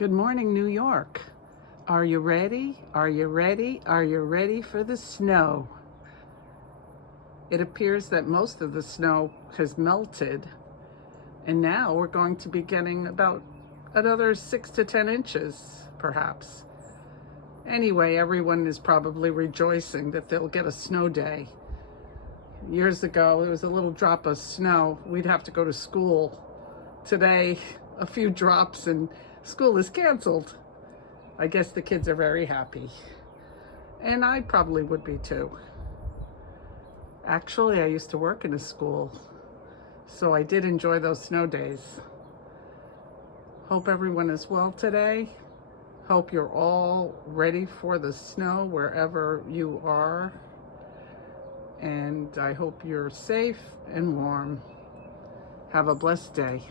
Good morning, New York. Are you ready? Are you ready? Are you ready for the snow? It appears that most of the snow has melted, and now we're going to be getting about another 6 to 10 inches, perhaps. Anyway, everyone is probably rejoicing that they'll get a snow day. Years ago, it was a little drop of snow. We'd have to go to school. Today, a few drops and school is canceled. I guess the kids are very happy. And I probably would be too. Actually, I used to work in a school, so I did enjoy those snow days. Hope everyone is well today. Hope you're all ready for the snow wherever you are. And I hope you're safe and warm. Have a blessed day.